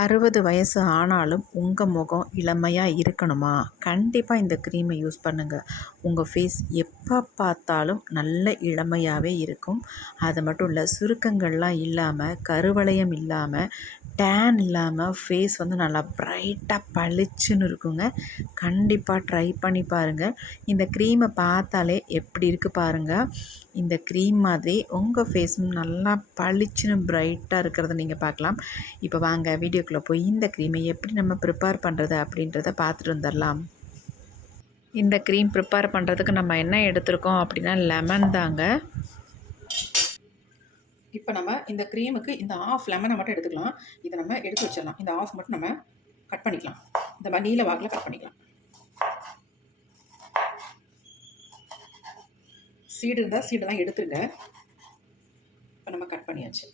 60 வயசு ஆனாலும் உங்கள் முகம் இளமையாக இருக்கணுமா? கண்டிப்பாக இந்த க்ரீமை யூஸ் பண்ணுங்கள். உங்கள் ஃபேஸ் எப்போ பார்த்தாலும் நல்ல இளமையாகவே இருக்கும். அது மட்டும் இல்லை, சுருக்கங்கள்லாம் இல்லாமல், கருவளையம் இல்லாமல், டேன் இல்லாமல் ஃபேஸ் வந்து நல்லா ப்ரைட்டாக பளிச்சுன்னு இருக்குங்க. கண்டிப்பாக ட்ரை பண்ணி பாருங்கள். இந்த க்ரீமை பார்த்தாலே எப்படி இருக்குது பாருங்கள். இந்த க்ரீம் மாதிரி உங்கள் ஃபேஸும் நல்லா பளிச்சுன்னு ப்ரைட்டாக இருக்கிறத நீங்கள் பார்க்கலாம். இப்போ வாங்க வீடியோக்குள்ளே போய் இந்த க்ரீமை எப்படி நம்ம ப்ரிப்பேர் பண்ணுறது அப்படின்றத பார்த்துட்டு வந்துடலாம். இந்த க்ரீம் ப்ரிப்பேர் பண்ணுறதுக்கு நம்ம என்ன எடுத்திருக்கோம் அப்படின்னா லெமன் தாங்க. இப்போ நம்ம இந்த க்ரீமுக்கு இந்த ஆஃப் லெமனை மட்டும் எடுத்துக்கலாம். இதை நம்ம எடுத்து வச்சிடலாம். இந்த ஆஃப் மட்டும் நம்ம கட் பண்ணிக்கலாம். இந்த மாதிரி நீல வாக்கில் கட் பண்ணிக்கலாம். சீடு இருந்தால் சீடெல்லாம் எடுத்துருங்க. இப்போ நம்ம கட் பண்ணியாச்சு.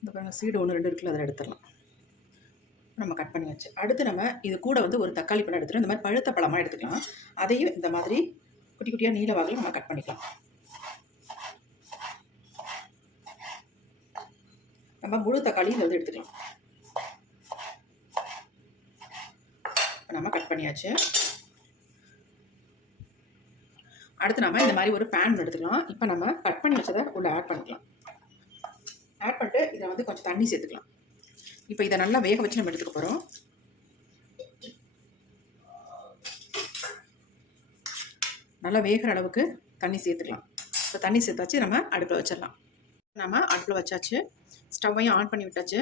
இந்த பாருங்கள், சீடு 1 2 இருக்குல்ல, அதில் எடுத்துடலாம். நம்ம கட் பண்ணியாச்சு. அடுத்து நம்ம இது கூட வந்து ஒரு தக்காளி பழம் எடுத்துகிட்டு இந்த மாதிரி பழுத்த பழமாக எடுத்துக்கலாம். அதையும் இந்த மாதிரி குட்டி குட்டியாக நீல வாக்கில் நம்ம கட் பண்ணிக்கலாம். நம்ம முழு தக்காளி இதில் வந்து எடுத்துக்கலாம். இப்போ நம்ம கட் பண்ணியாச்சு. அடுத்து நம்ம இந்த மாதிரி ஒரு பேன் எடுத்துக்கலாம். இப்போ நம்ம கட் பண்ணி வச்சதை உள்ள ஆட் பண்ணிக்கலாம். ஆட் பண்ணிட்டு இதை வந்து கொஞ்சம் தண்ணி சேர்த்துக்கலாம். இப்போ இதை நல்லா வேக வச்சு நம்ம எடுத்துக்க போகிறோம். நல்லா வேகிற அளவுக்கு தண்ணி சேர்த்துக்கலாம். இப்போ தண்ணி சேர்த்தாச்சு, நம்ம அடுப்பில் வச்சிடலாம். நம்ம அடுப்பில் வச்சாச்சு, ஸ்டவ்வையும் ஆன் பண்ணி விட்டாச்சு.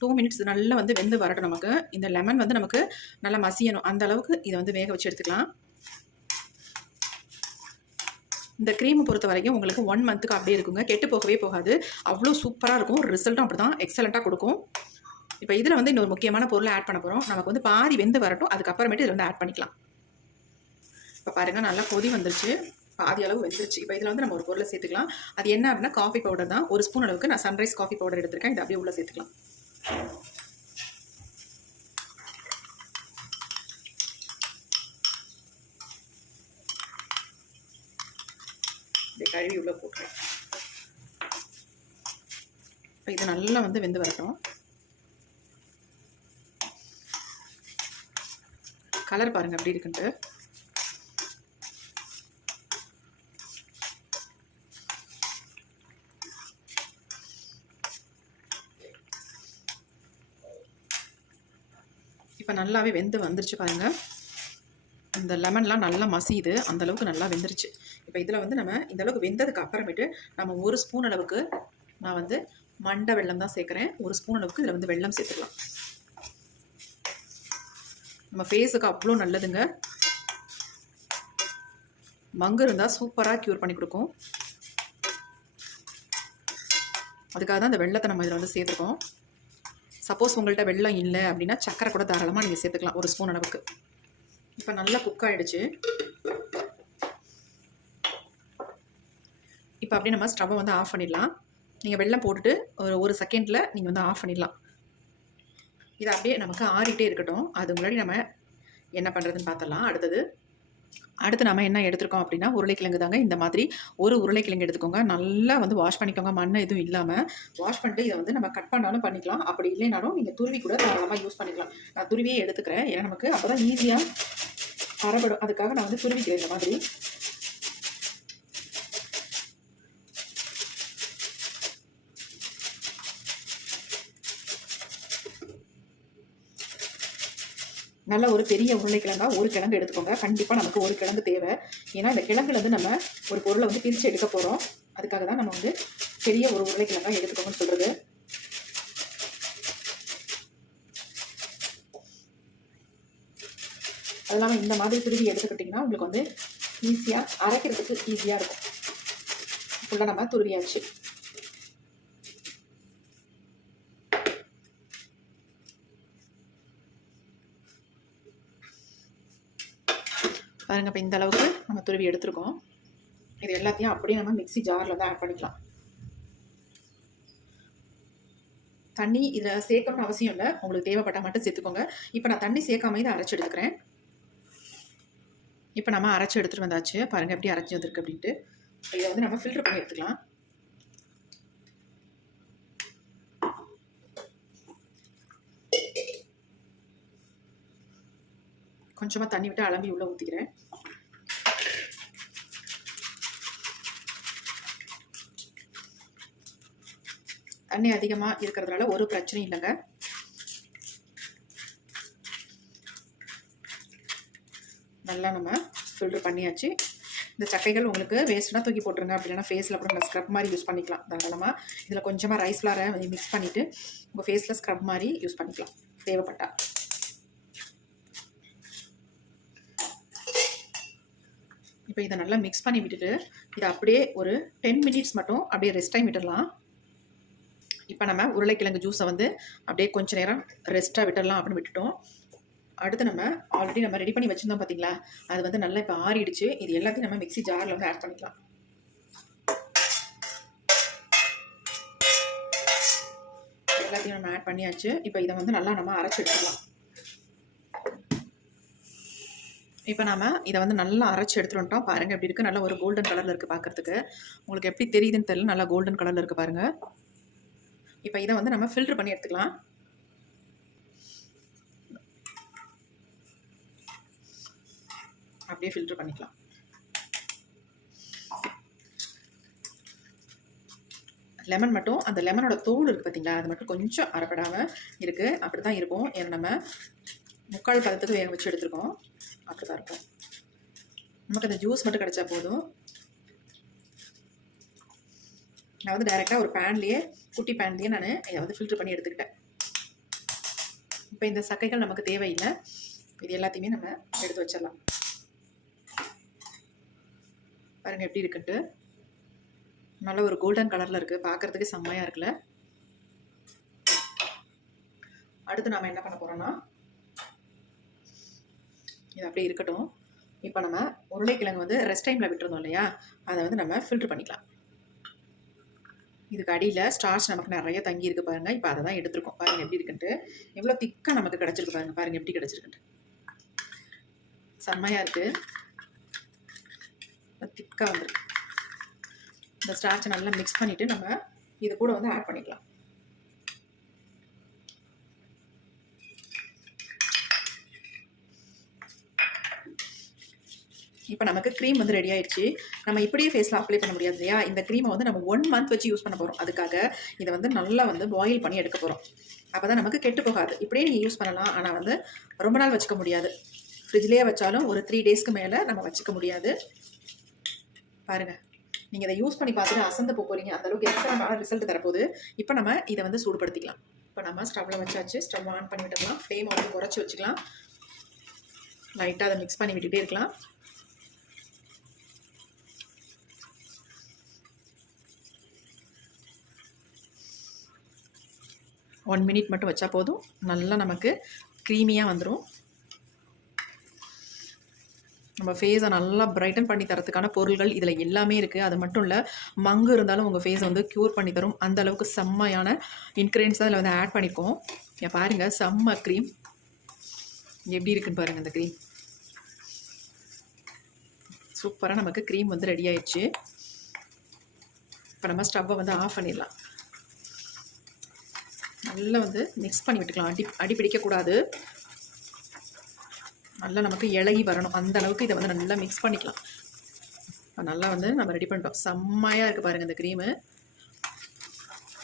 2 மினிட்ஸ் நல்லா வந்து வெந்து வரட்டும். நமக்கு இந்த லெமன் வந்து நமக்கு நல்லா மசியணும். அந்த அளவுக்கு இதை வந்து வேக வச்சு எடுத்துக்கலாம். இந்த க்ரீமை பொறுத்த வரைக்கும் உங்களுக்கு 1 மந்த்துக்கு அப்படியே இருக்குங்க. கெட்டு போகவே போகாது. அவ்வளோ சூப்பராக இருக்கும். ரிசல்ட்டும் அப்படி தான் எக்ஸலண்ட்டாக கொடுக்கும். இப்போ இதில் வந்து இன்னொரு முக்கியமான பொருளை ஆட் பண்ண போகிறோம். நமக்கு வந்து பாதி வெந்து வரட்டும். அதுக்கப்புறமேட்டு இதில் வந்து ஆட் பண்ணிக்கலாம். இப்போ பாருங்கள், நல்லா கொதி வந்துருச்சு. பாதி அளவு வெந்துருச்சு. இப்போ இதில் வந்து நம்ம ஒரு பொருளை சேர்த்துக்கலாம். அது என்ன அப்படின்னா காஃபி பவுடர் தான். 1 ஸ்பூன் அளவுக்கு நான் சன்ரைஸ் காஃபி பவுடர் எடுத்திருக்கேன். இதை அப்படியே உள்ளே சேர்த்துக்கலாம். இதை கழுவி உள்ளே போட்டுறேன். இப்போ இது நல்லா வந்து வெந்து வரட்டும். கலர் பாருங்கள் எப்படி இருக்குன்ட்டு. இப்போ நல்லாவே வெந்து வந்துருச்சு பாருங்கள். இந்த லெமன்லாம் நல்லா மசியுது. அந்தளவுக்கு நல்லா வெந்துருச்சு. இப்போ இதில் வந்து நம்ம இந்தளவுக்கு வெந்ததுக்கு அப்புறமேட்டு நம்ம 1 ஸ்பூன் அளவுக்கு நான் வந்து மண்டை வெல்லம் தான் சேர்க்குறேன். 1 ஸ்பூன் அளவுக்கு இதில் வந்து வெல்லம் சேர்த்துக்கலாம். நம்ம ஃபேஸுக்கு அவ்வளோ நல்லதுங்க. மங்கு இருந்தால் சூப்பராக க்யூர் பண்ணி கொடுக்கும். அதுக்காக தான் இந்த வெல்லத்தை நம்ம இதில் வந்து சேர்த்துருக்கோம். சப்போஸ் உங்கள்கிட்ட வெல்லம் இல்லை அப்படின்னா சக்கரை கூட தாராளமாக நீங்கள் சேர்த்துக்கலாம், 1 ஸ்பூன் அளவுக்கு. இப்போ நல்லா குக் ஆகிடுச்சு. இப்போ அப்படியே நம்ம ஸ்டவ்வை வந்து ஆஃப் பண்ணிடலாம். நீங்கள் வெல்லம் போட்டுட்டு ஒரு செகண்டில் நீங்கள் வந்து ஆஃப் பண்ணிடலாம். இது அப்படியே நமக்கு ஆறிட்டே இருக்கட்டும். அது முன்னாடி நம்ம என்ன பண்ணுறதுன்னு பார்த்துடலாம். அடுத்து நம்ம என்ன எடுத்துருக்கோம் அப்படின்னா உருளைக்கிழங்கு தாங்க. இந்த மாதிரி ஒரு உருளைக்கிழங்கு எடுத்துக்கோங்க. நல்லா வந்து வாஷ் பண்ணிக்கோங்க, மண் எதுவும் இல்லாமல் வாஷ் பண்ணிட்டு இதை வந்து நம்ம கட் பண்ணாலும் பண்ணிக்கலாம். அப்படி இல்லைனாலும் நீங்கள் துருவி கூட தாராளமாக யூஸ் பண்ணிக்கலாம். நான் துருவியே எடுத்துக்கிறேன். ஏன்னா நமக்கு அப்போ தான் ஈஸியாக அரைபடும். அதுக்காக நான் வந்து துருவிக்கிறேன் இந்த மாதிரி. நல்ல ஒரு பெரிய உருளைக்கிழங்கா 1 கிழங்கு எடுத்துக்கோங்க. கண்டிப்பாக நமக்கு 1 கிழங்கு தேவை. ஏன்னா இந்த கிழங்குலேருந்து நம்ம ஒரு பொருளை வந்து பிரித்து எடுக்க போகிறோம். அதுக்காக தான் நம்ம வந்து பெரிய ஒரு உருளைக்கிழங்கா எடுத்துக்கோங்கன்னு சொல்கிறது. அது இல்லாமல் இந்த மாதிரி துருவி எடுத்துக்கிட்டிங்கன்னா உங்களுக்கு வந்து ஈஸியாக அரைக்கிறதுக்கு ஈஸியாக இருக்கும். ஃபுல்லாக நம்ம துருவியாச்சு. பாருங்கள், இப்போ இந்த அளவுக்கு நம்ம துருவி எடுத்துருக்கோம். இது எல்லாத்தையும் அப்படியே நம்ம மிக்ஸி ஜாரில் தான் ஆட் பண்ணிக்கலாம். தண்ணி இதில் சேர்க்கணும்னு அவசியம் இல்லை. உங்களுக்கு தேவைப்பட்டால் மட்டும் சேர்த்துக்கோங்க. இப்போ நான் தண்ணி சேர்க்காம இதை அரைச்சி எடுத்துக்கிறேன். இப்போ நம்ம அரைச்சி எடுத்துகிட்டு வந்தாச்சு. பாருங்கள் எப்படி அரைச்சி வந்திருக்கு அப்படின்ட்டு. இதை வந்து நம்ம ஃபில்டர் பண்ணி எடுத்துக்கலாம். கொஞ்சமாக தண்ணி விட்டு அலம்பி உள்ளே ஊற்றிக்கிறேன். தண்ணி அதிகமாக இருக்கிறதுனால ஒரு பிரச்சனையும் இல்லைங்க. நல்லா நம்ம ஃபில்டர் பண்ணியாச்சு. இந்த சக்கைகள் உங்களுக்கு வேஸ்ட்னா தூக்கி போட்டுருங்க. அப்படின்னா ஃபேஸில் அப்புறம் நம்ம ஸ்க்ரப் மாதிரி யூஸ் பண்ணிக்கலாம் தாராளமாக. இதில் கொஞ்சமாக ரைஸ் ஃப்ளாரை மிக்ஸ் பண்ணிவிட்டு உங்கள் ஃபேஸில் ஸ்க்ரப் மாதிரி யூஸ் பண்ணிக்கலாம் தேவைப்பட்டா. இப்போ இதை நல்லா மிக்ஸ் பண்ணி விட்டுட்டு இதை அப்படியே ஒரு 10 மினிட்ஸ் மட்டும் அப்படியே ரெஸ்ட் டைம் விட்டுடலாம். இப்போ நம்ம உருளைக்கிழங்கு ஜூஸை வந்து அப்படியே கொஞ்சம் நேரம் ரெஸ்ட்டாக விட்டுடலாம் அப்படின்னு விட்டுட்டோம். அடுத்து நம்ம ஆல்ரெடி நம்ம ரெடி பண்ணி வச்சுருந்தோம் பார்த்தீங்களா, அது வந்து நல்லா இப்போ ஆறிடுச்சு. இது எல்லாத்தையும் நம்ம மிக்ஸி ஜாரில் வந்து ஆட் பண்ணிக்கலாம். எல்லாத்தையும் நம்ம ஆட் பண்ணியாச்சு. இப்போ இதை வந்து நல்லா நம்ம அரைச்சி எடுத்துக்கலாம். இப்போ நம்ம இதை வந்து நல்லா அரைச்சி எடுத்துகிட்டு வந்துட்டோம். பாருங்கள் எப்படி இருக்குது, நல்லா ஒரு கோல்டன் கலரில் இருக்குது பார்க்குறதுக்கு. உங்களுக்கு எப்படி தெரியுதுன்னு தெரியல, நல்லா கோல்டன் கலரில் இருக்குது பாருங்கள். இப்போ இதை வந்து நம்ம ஃபில்டர் பண்ணி எடுத்துக்கலாம். அப்படியே ஃபில்டர் பண்ணிக்கலாம். லெமன் மட்டும், அந்த லெமனோட தோல் இருக்குது பார்த்தீங்களா, அது மட்டும் கொஞ்சம் அரைப்படாமல் இருக்குது. அப்படி தான் இருக்கும். ஏன்னா நம்ம 3/4 பதத்துக்கு வேக வச்சு எடுத்துருக்கோம். அப்படி தான் இருக்கும். நமக்கு அந்த ஜூஸ் மட்டும் கிடைச்சா போதும். நான் வந்து டைரெக்டாக ஒரு பேன்லேயே, குட்டி பேன்லேயே நான் இதை வந்து ஃபில்டர் பண்ணி எடுத்துக்கிட்டேன். இப்போ இந்த சக்கைகள் நமக்கு தேவையில்லை. இது எல்லாத்தையுமே நம்ம எடுத்து வச்சிடலாம். பாருங்கள் எப்படி இருக்குன்ட்டு. நல்ல ஒரு கோல்டன் கலரில் இருக்குது, பார்க்குறதுக்கு செம்மையாக இருக்குல்ல. அடுத்து நாம் என்ன பண்ண போகிறோன்னா, இது அப்படியே இருக்கட்டும். இப்போ நம்ம உருளைக்கிழங்கு வந்து ரெஸ்ட் டைமில் விட்டுருந்தோம் இல்லையா, அதை வந்து நம்ம ஃபில்டர் பண்ணிக்கலாம். இதுக்கு அடியில் ஸ்டார்ச் நமக்கு நிறைய தங்கி இருக்குது பாருங்கள். இப்போ அதை தான் எடுத்துருக்கோம். பாருங்கள் எப்படி இருக்குன்ட்டு. எவ்வளோ திக்காக நமக்கு கிடச்சிருக்கு பாருங்கள். பாருங்கள் எப்படி கிடச்சிருக்குன்ட்டு. செம்மையாக இருக்குது, திக்காக வந்துருக்கு. இந்த ஸ்டார்ச்சை நல்லா மிக்ஸ் பண்ணிவிட்டு நம்ம இது கூட வந்து ஆட் பண்ணிக்கலாம். இப்போ நமக்கு க்ரீம் வந்து ரெடி ஆயிடுச்சு. நம்ம இப்படியே ஃபேஸில் அப்ளை பண்ண முடியாது இல்லையா. இந்த க்ரீமை வந்து நம்ம 1 மந்த் வச்சு யூஸ் பண்ண போகிறோம். அதுக்காக இதை வந்து நல்லா வந்து பாயில் பண்ணி எடுக்க போகிறோம். அப்போ தான் நமக்கு கெட்டு போகாது. இப்படியே நீங்கள் யூஸ் பண்ணலாம். ஆனால் வந்து ரொம்ப நாள் வச்சுக்க முடியாது. ஃப்ரிட்ஜ்லேயே வச்சாலும் ஒரு 3 டேஸ்க்கு மேலே நம்ம வச்சுக்க முடியாது. பாருங்கள், நீங்கள் இதை யூஸ் பண்ணி பார்த்துட்டு அசந்து போகிறீங்க. அந்தளவுக்கு எக்ஸலண்டான ரிசல்ட் தரப்போகுது. இப்போ நம்ம இதை வந்து சூடுபடுத்திக்கலாம். இப்போ நம்ம ஸ்டவ்வில் வச்சாச்சு. ஸ்டவ் ஆன் பண்ணி விட்டுக்கலாம். ஃப்ளேமை வந்து குறைச்சி வச்சுக்கலாம். லைட்டாக அதை மிக்ஸ் பண்ணி விட்டுகிட்டே இருக்கலாம். ஒன் மினிட் மட்டும் வச்சா போதும். நல்லா நமக்கு க்ரீமியாக வந்துடும். நம்ம ஃபேஸை நல்லா பிரைட்டன் பண்ணி தரத்துக்கான பொருள்கள் இதில் எல்லாமே இருக்குது. அது மட்டும் இல்லை, மங்கு இருந்தாலும் உங்கள் ஃபேஸை வந்து க்யூர் பண்ணி தரும். அந்த அளவுக்கு செம்மையான இன்க்ரீடியன்ஸ் தான் இதில் வந்து ஆட் பண்ணியிருக்கோம். பாருங்கள், செம்ம க்ரீம் எப்படி இருக்குன்னு பாருங்கள். இந்த க்ரீம் சூப்பராக நமக்கு க்ரீம் வந்து ரெடி ஆயிடுச்சு. இப்போ நம்ம ஸ்டவ்வை வந்து ஆஃப் பண்ணிடலாம். நல்லா வந்து மிக்ஸ் பண்ணி விட்டுக்கலாம். அடி பிடிக்கக்கூடாது. நல்லா நமக்கு இலகி வரணும். அந்த அளவுக்கு இதை வந்து நல்லா மிக்ஸ் பண்ணிக்கலாம். நல்லா வந்து நம்ம ரெடி பண்ணிட்டோம். செம்மையாக இருக்குது பாருங்கள் இந்த க்ரீமு.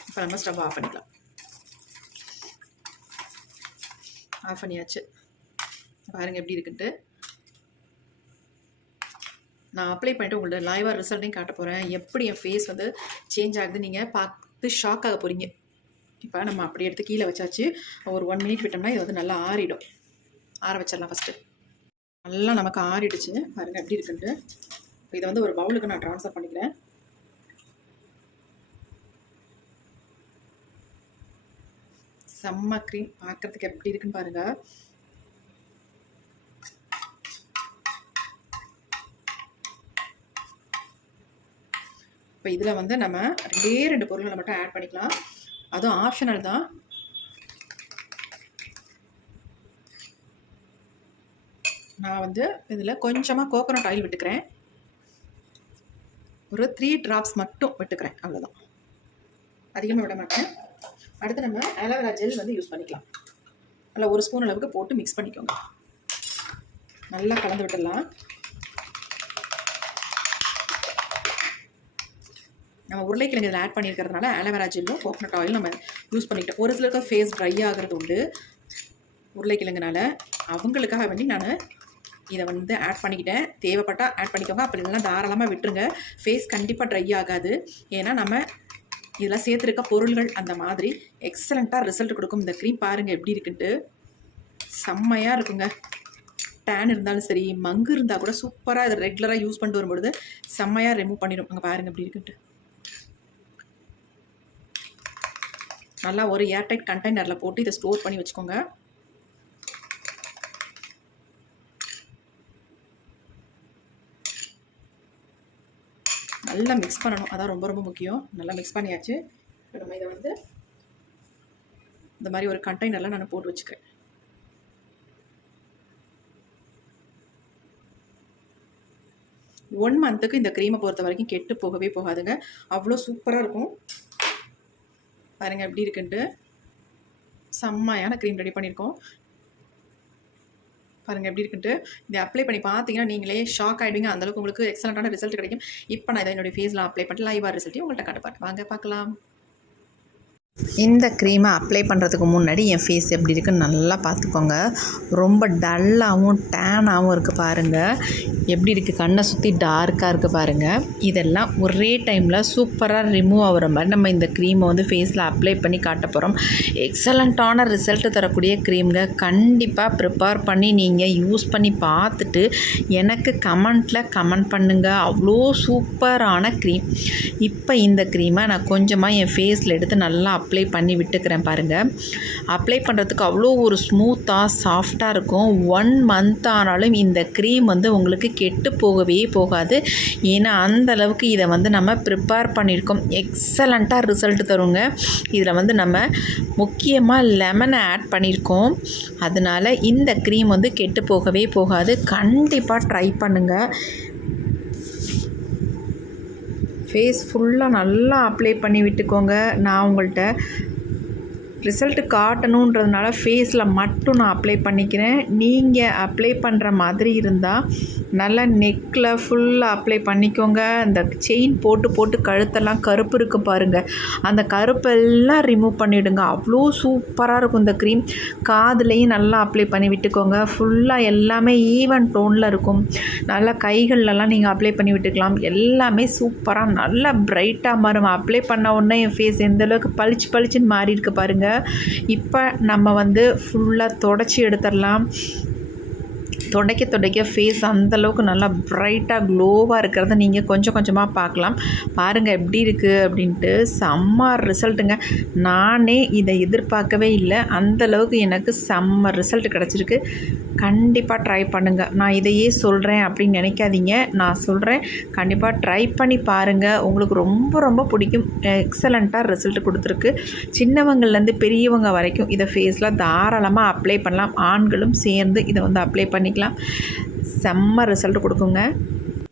இப்போ நம்ம ஸ்டவ் ஆஃப் பண்ணிக்கலாம். ஆஃப் பண்ணியாச்சு. பாருங்கள் எப்படி இருக்குன்ட்டு. நான் அப்ளை பண்ணிவிட்டு உங்களோட லைவாக ரிசல்ட்டையும் காட்ட போகிறேன். எப்படி என் ஃபேஸ் வந்து சேஞ்ச் ஆகுது நீங்கள் பார்த்து ஷாக் ஆக போகிறீங்க. இப்போ நம்ம அப்படி எடுத்து கீழே வச்சாச்சு. ஒரு 1 மினிட் விட்டோம்னா இது வந்து நல்லா ஆறிடும். ஆற வச்சிடலாம் ஃபஸ்ட்டு. நல்லா நமக்கு ஆறிடுச்சு. பாருங்கள் எப்படி இருக்குன்ட்டு. இதை வந்து ஒரு பவுலுக்கு நான் ட்ரான்ஸ்ஃபர் பண்ணிக்கிறேன். செம்ம க்ரீம் பார்க்குறதுக்கு எப்படி இருக்குன்னு பாருங்கள். இப்போ இதில் வந்து நம்ம 2 பொருள்களை மட்டும் ஆட் பண்ணிக்கலாம். அதுவும் ஆப்ஷனல் தான். நான் வந்து இதில் கொஞ்சமாக கோகோனட் ஆயில் விட்டுக்கிறேன். ஒரு 3 ட்ராப்ஸ் மட்டும் விட்டுக்கிறேன், அவ்வளோதான். அதிகமாக விட மாட்டேன். அடுத்து நம்ம ஆலோவேரா ஜெல் வந்து யூஸ் பண்ணிக்கலாம். நல்லா 1 ஸ்பூன் அளவுக்கு போட்டு மிக்ஸ் பண்ணிக்கோங்க. நல்லா கலந்து விட்டுடலாம். நம்ம உருளைக்கிழங்கு இதில் ஆட் பண்ணியிருக்கிறதுனால ஆலோவேரா ஜெல்லும் கோகனட் ஆயிலும் நம்ம யூஸ் பண்ணிக்கிட்டோம். ஒரு சிலருக்கு ஃபேஸ் ட்ரை ஆகிறது உண்டு உருளைக்கிழங்குனால. அவங்களுக்காக வேண்டி நான் இதை வந்து ஆட் பண்ணிக்கிட்டேன். தேவைப்பட்டால் ஆட் பண்ணிக்கோங்க, அப்படி இல்லைன்னா தாராளமாக விட்டுருங்க. ஃபேஸ் கண்டிப்பாக ட்ரை ஆகாது. ஏன்னா நம்ம இதில் சேர்த்துருக்க பொருள்கள் அந்த மாதிரி எக்ஸலண்ட்டாக ரிசல்ட் கொடுக்கும். இந்த க்ரீம் பாருங்கள் எப்படி இருக்குன்ட்டு, செம்மையாக இருக்குங்க. டேன் இருந்தாலும் சரி, மங்கு இருந்தால் கூட சூப்பராக இதை ரெகுலராக யூஸ் பண்ணிட்டு வரும்பொழுது செம்மையாக ரிமூவ் பண்ணிடும். அங்கே பாருங்கள் எப்படி இருக்குன்ட்டு. நல்லா ஒரு ஏர்டைட் கண்டெய்னரில் போட்டு இதை ஸ்டோர் பண்ணி வச்சுக்கோங்க. நல்லா மிக்ஸ் பண்ணணும், அதான் ரொம்ப ரொம்ப முக்கியம். நல்லா மிக்ஸ் பண்ணியாச்சு. நம்ம இதை வந்து இந்த மாதிரி ஒரு கண்டெய்னரில் நான் போட்டு வச்சுக்கிறேன். ஒன் மந்த்துக்கு இந்த க்ரீமை பொறுத்த வரைக்கும் கெட்டு போகவே போகாதுங்க. அவ்வளோ சூப்பராக இருக்கும். பாருங்கள் எப்படி இருக்குன்ட்டு. செம்மையான க்ரீம் ரெடி பண்ணியிருக்கோம். பாருங்கள் எப்படி இருக்குன்ட்டு. இதை அப்ளை பண்ணி பார்த்தீங்கன்னா நீங்களே ஷாக் ஆகிடுவீங்க. அந்தளவுக்கு உங்களுக்கு எக்ஸலண்ட்டான ரிசல்ட் கிடைக்கும். இப்போ நான் இதை என்னுடைய ஃபேஸில் அப்ளை பண்ணிட்டு லைவாக ரிசல்ட்டையும் உங்கள்கிட்ட காட்ட வாங்க பார்க்கலாம். இந்த க்ரீமை அப்ளை பண்ணுறதுக்கு முன்னாடி என் ஃபேஸ் எப்படி இருக்குன்னு நல்லா பார்த்துக்கோங்க. ரொம்ப டல்லாகவும் டேனாகவும் இருக்குது பாருங்கள். எப்படி இருக்குது, கண்ணை சுற்றி டார்க்காக இருக்குது பாருங்கள். இதெல்லாம் ஒரே டைமில் சூப்பராக ரிமூவ் ஆகிற மாதிரி நம்ம இந்த க்ரீமை வந்து ஃபேஸில் அப்ளை பண்ணி காட்ட போகிறோம். எக்ஸலண்ட்டான ரிசல்ட்டு தரக்கூடிய க்ரீம்ங்க. கண்டிப்பாக ப்ரிப்பேர் பண்ணி நீங்கள் யூஸ் பண்ணி பார்த்துட்டு எனக்கு கமெண்ட் பண்ணுங்கள். அவ்வளோ சூப்பரான க்ரீம். இப்போ இந்த க்ரீமை நான் கொஞ்சமாக என் ஃபேஸில் எடுத்து நல்லா அப்ளை பண்ணி விட்டுக்கிறேன் பாருங்கள். அப்ளை பண்ணுறதுக்கு அவ்வளோ ஒரு ஸ்மூத்தாக சாஃப்டாக இருக்கும். 1 மந்த் ஆனாலும் இந்த க்ரீம் வந்து உங்களுக்கு கெட்டு போகவே போகாது. ஏன்னா அந்த அளவுக்கு இதை வந்து நம்ம ப்ரிப்பேர் பண்ணியிருக்கோம். எக்ஸலண்ட்டாக ரிசல்ட் தருங்க. இதில் வந்து நம்ம முக்கியமாக லெமனை ஆட் பண்ணியிருக்கோம். அதனால் இந்த க்ரீம் வந்து கெட்டு போகவே போகாது. கண்டிப்பாக ட்ரை பண்ணுங்கள். ஃபேஸ் ஃபுல்லாக நல்லா அப்ளை பண்ணி விட்டுக்கோங்க. நான் உங்கள்கிட்ட ரிசல்ட்டு காட்டணுன்றதுனால ஃபேஸில் மட்டும் நான் அப்ளை பண்ணிக்கிறேன். நீங்கள் அப்ளை பண்ணுற மாதிரி இருந்தால் நல்லா நெக்கில் ஃபுல்லாக அப்ளை பண்ணிக்கோங்க. இந்த செயின் போட்டு கழுத்தெல்லாம் கருப்பு இருக்குது பாருங்கள், அந்த கருப்பெல்லாம் ரிமூவ் பண்ணிவிடுங்க. அவ்வளோ சூப்பராக இருக்கும் இந்த க்ரீம். காதுலேயும் நல்லா அப்ளை பண்ணி விட்டுக்கோங்க. ஃபுல்லாக எல்லாமே ஈவன் டோனில் இருக்கும். நல்லா கைகள்லாம் நீங்கள் அப்ளை பண்ணி விட்டுக்கலாம். எல்லாமே சூப்பராக நல்லா பிரைட்டாக மாறும். அப்ளை பண்ண உடனே என் ஃபேஸ் எந்தளவுக்கு பளிச்சுன்னு மாறி இருக்கு பாருங்கள். இப்போ நம்ம வந்து ஃபுல்லாக தொடச்சி எடுத்துடலாம். துடைக்க ஃபேஸ் அந்தளவுக்கு நல்லா ப்ரைட்டாக க்ளோவாக இருக்கிறத நீங்கள் கொஞ்சம் கொஞ்சமாக பார்க்கலாம். பாருங்கள் எப்படி இருக்குது அப்படின்ட்டு. செம்ம ரிசல்ட்டுங்க. நானே இதை எதிர்பார்க்கவே இல்லை. அந்தளவுக்கு எனக்கு செம்ம ரிசல்ட் கிடச்சிருக்கு. கண்டிப்பாக ட்ரை பண்ணுங்கள். நான் இதையே சொல்கிறேன் அப்படின்னு நினைக்காதீங்க. நான் சொல்கிறேன், கண்டிப்பாக ட்ரை பண்ணி பாருங்கள். உங்களுக்கு ரொம்ப ரொம்ப பிடிக்கும். எக்ஸலண்ட்டாக ரிசல்ட் கொடுத்துருக்கு. சின்னவங்கள்லேருந்து பெரியவங்க வரைக்கும் இதை ஃபேஸில் தாராளமாக அப்ளை பண்ணலாம். ஆண்களும் சேர்ந்து இதை வந்து அப்ளை பண்ணிக்கலாம். செம்ம ரிசல்ட் கொடுக்குங்க.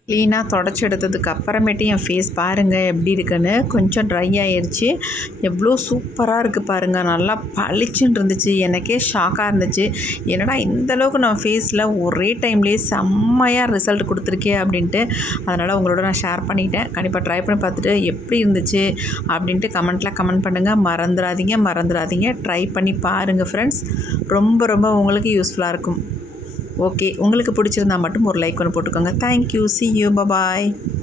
க்ளீனாக தொடச்சி எடுத்ததுக்கு அப்புறமேட்டு என் ஃபேஸ் பாருங்கள் எப்படி இருக்குன்னு. கொஞ்சம் ட்ரை ஆகிடுச்சு. எவ்வளோ சூப்பராக இருக்குது பாருங்கள். நல்லா பளிச்சுன்னு இருந்துச்சு. எனக்கே ஷாக்காக இருந்துச்சு. என்னடா இந்தளவுக்கு நான் ஃபேஸில் ஒரே டைம்லேயே செம்மையாக ரிசல்ட் கொடுத்துருக்கேன் அப்படின்ட்டு. அதனால் உங்களோட நான் ஷேர் பண்ணிட்டேன். கண்டிப்பாக ட்ரை பண்ணி பார்த்துட்டு எப்படி இருந்துச்சு அப்படின்ட்டு கமெண்ட் பண்ணுங்கள். மறந்துடாதீங்க. ட்ரை பண்ணி பாருங்கள் ஃப்ரெண்ட்ஸ். ரொம்ப ரொம்ப உங்களுக்கு யூஸ்ஃபுல்லாக இருக்கும். ஓகே, உங்களுக்கு பிடிச்சிருந்தா மட்டும் ஒரு லைக் ஒன்று போட்டுக்கோங்க. தேங்க்யூ. See you. Bye-bye.